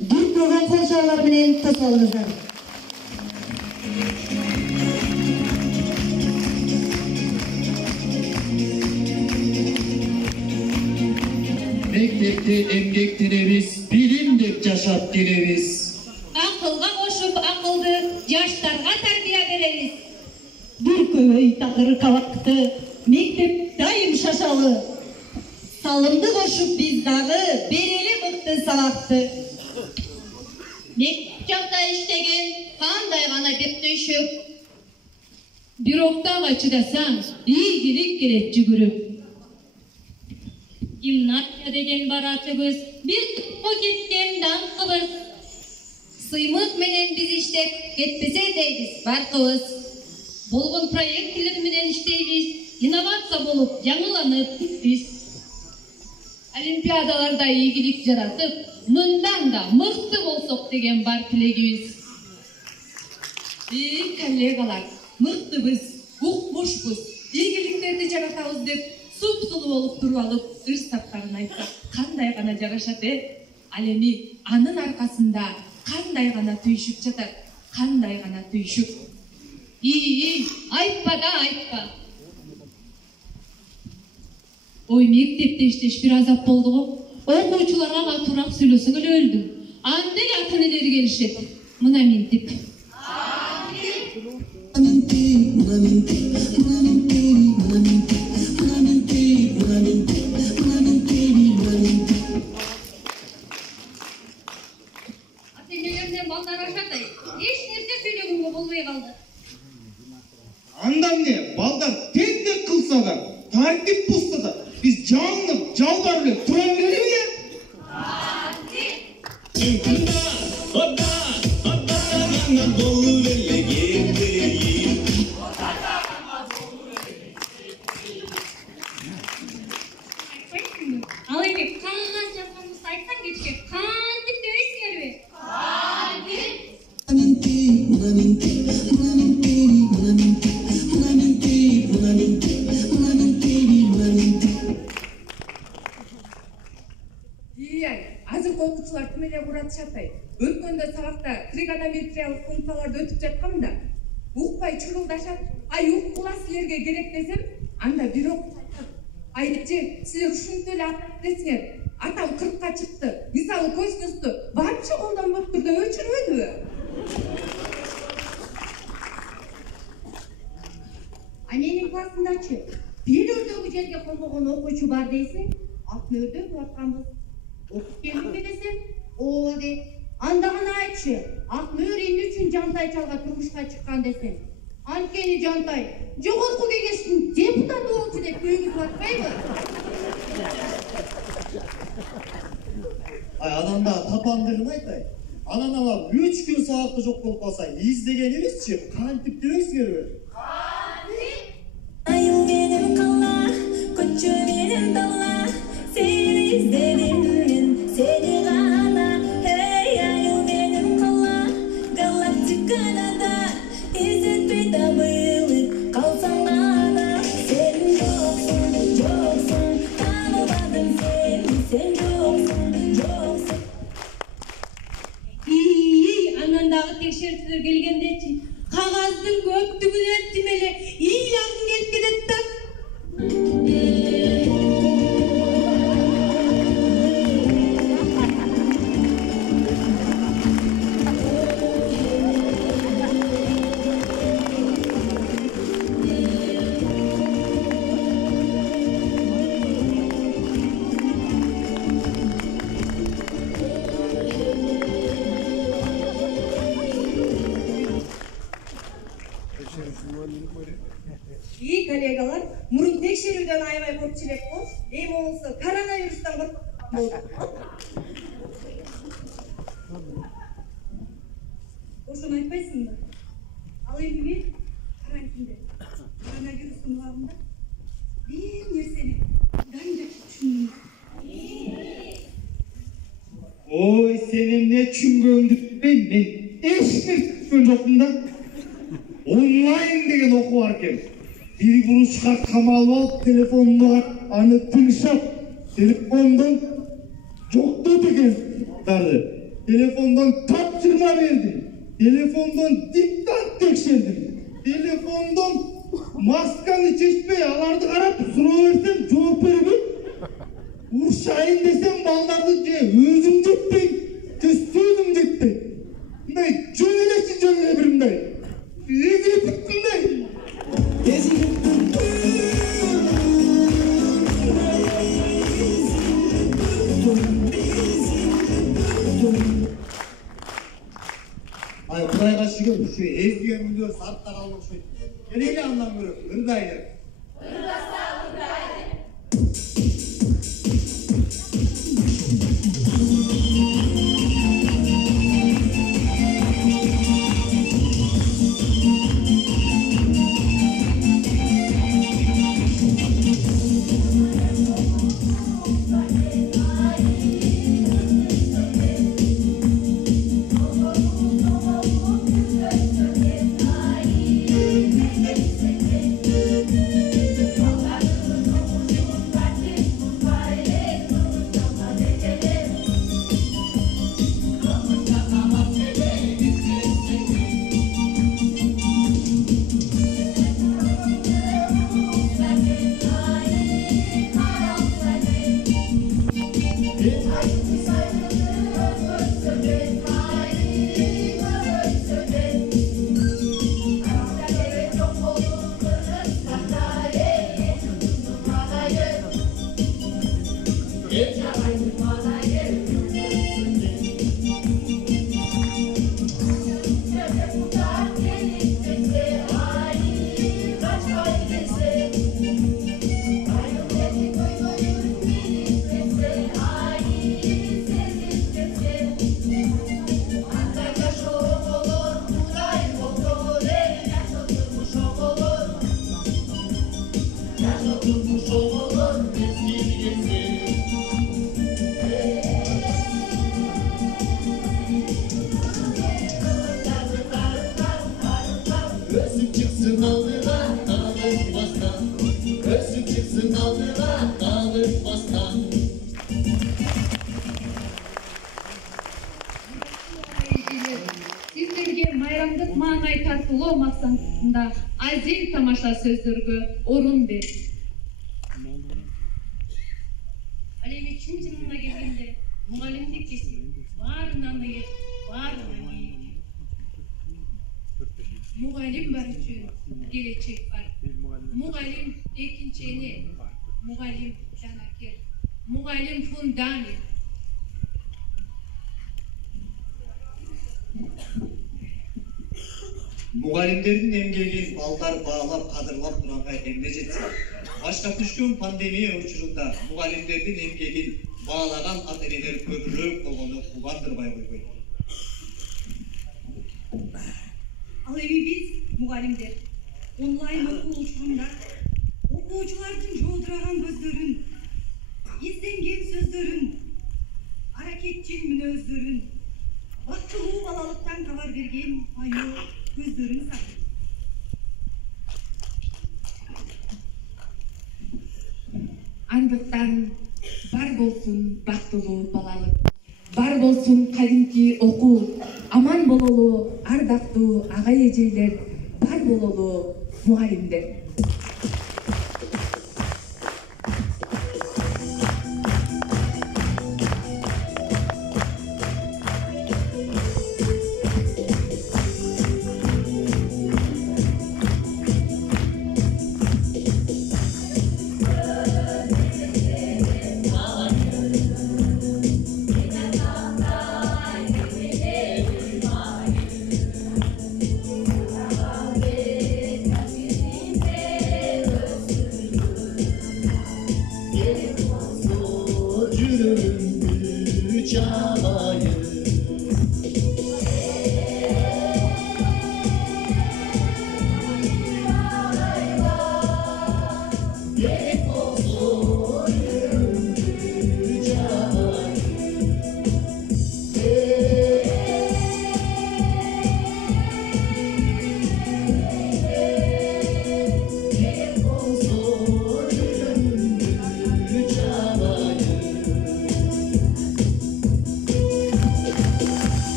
Дүркөген кол шаалар менен тосолуңуздар. Mektepte emgektenemiz, bilim деп жашап келебиz. Акылга кошуп, акылды жаштарга тарбия беребиз. Дүркөбөй такыр кабакты, мектеп дайым шашалы. Салымды кошуп биз дагы берели мыкты сабакты. Мектеп жакта иштеген кандай гана беттөйшөк. Бирок чыдасаң, ийгилик келет жүгүрүп. Гимнастика деген баратыбыз, бир тупко кеткен даңкыбыз. Сыймык менен биз иштеп кетпесе дейбиз баркыбыз. Болгон проекттер менен иштейбиз, инновация болуп жаңыланып биз. Олимпиадаларда ийгилик жаратып, мындан да мыкты болсок деген бар тилегибиз. Коллегалар, мыктыбыз, укмушпуз, ийгиликтерди жаратабыз деп суп-сулуу болуп туруп алып, ырс таптарын айтсак, кандай гана жарашат Ал эми анын аркасында кандай гана түйшүк жатат, кандай гана түйшүк. Айтпа да айтпа. Ой, мектепте иштеш бир азап болду го. Окуучуларга катуураак сүйлөсөң эле өлдүм. Андай ата-энелери келишет. Мына ментип. Ата-энелерден балдар ашатай. Эч нерсе сүйлөгөнгө болбой калды. Андан не, балдар тендек кылса да, тартип бузса да, биз жаңылып, жалбар эле тура берелиби я? Ал эми кагаз жазганыбызды айтсаң кечке кантип дебейсиңерби? Азыркы окуучулар тим эле куратышат. Өткөндө сабакта тригонометриялык функцияларды өтүп жатканда, укпай чурулдашат. Уккула силерге керек десем, анда бир окуучу айтат. Эже, силер ушинтип эле атат десиңер. Атам 40ка чыкты. Мисалы көзүнүздү вообще колдонбоп турду, өчүрбөдүбү? Менин классымдачы бир өрдөгү жерге колбогон окуучу бар дейсиң, ак өрдөк атканбыз. Окуп келдиңби десем, ооба дейт. Анда гана айтчы, ак мөр эмне үчүн Жантай чалга турмушка чыккан десем. Анткени Жантай жогорку кеңештин депутаты болчу деп көйгөтүп атпайбы? Анан да тапандыгын айтайын. Анан ала 3 күн сабакты жок болуп калса, издегенибизчи, кантип дебейсиңерби? Айыл менен кала, көчө менен дала, сени издедим мен, сени гана. Эй, айыл менен кала, галактикада издетпей табылып калсаң гана. Сен жоксуң, жоксуң, тааныбадым сени, сен жоксуң, жоксуң. Анан дагы текшертүүлөр келгендечи, кагаздын көптүгүнөн тим эле ыйлагың келип кетет да. Коллегалар, мурун текшерүүдөн аябай коркчу элек го. Эми болсо коронавирустан корккан болду. Ошону айтпайсыңбы? Ал эми мен карантинде коронавирустун убагында бир нерсени дан жакшы түшүндүм. Ой, сен эмне түшүнгөнүңдү билбейм, мен эч нерсе түшүнгөн жокмун да. Онлайн деген окуу бар экен. Bir buruşqa qamalып алып, telefonunu аны тыңшап, telefondan жоқту деген дарды. Telefondan tapşırma verdim. Telefondan diktat tekşirdim. Telefondan maskanı çeşmeye alardı karap soruversem cevap vermem. Urşayın desem baldardı diye özüm jetpeyim. Sözüm jetpeyim. Bunday jöneleşi jönele birimday. Ezilip bittimday. Ay Kudayga şükür şu ezdiğen milyon saatte kaldık şu. Gereğiyle anlam görüyor. Hırdaydı. Sizlerge bayramдык маанай тартуулоо максатында азил тамаша сөздөргө орун берди. Ал эми чын-чынына келгенде мугалимдик кесип баарынан ыйык, баарынан ийик. Мугалим бар үчүн келечек бар. Мугалим экинчи эне, мугалим жанакер, мугалим фундамент. Mugallimlerin emgegin balдар bağlap kadırlap duranға emne жетсе. Başka düşkün pandemiya uçurunda mugallimlerin emgegin bağlagan atelyeler köpürüp olğunu kuvandırmay koygoy. Ал эми биз мугалимдер онлайн окуу учурунда окуучулардын жолдураган көздөрүн, изденген сөздөрүн, аракетчил мүнөздөрүн, бактылуу балалыктан кабар берген айоо көздөрүн сактайт. Андыктан бар болсун бактылуу балалык, бар болсун кадимки окуу, аман бололу ардактуу ага эжелер, бар бололу мугалимдер.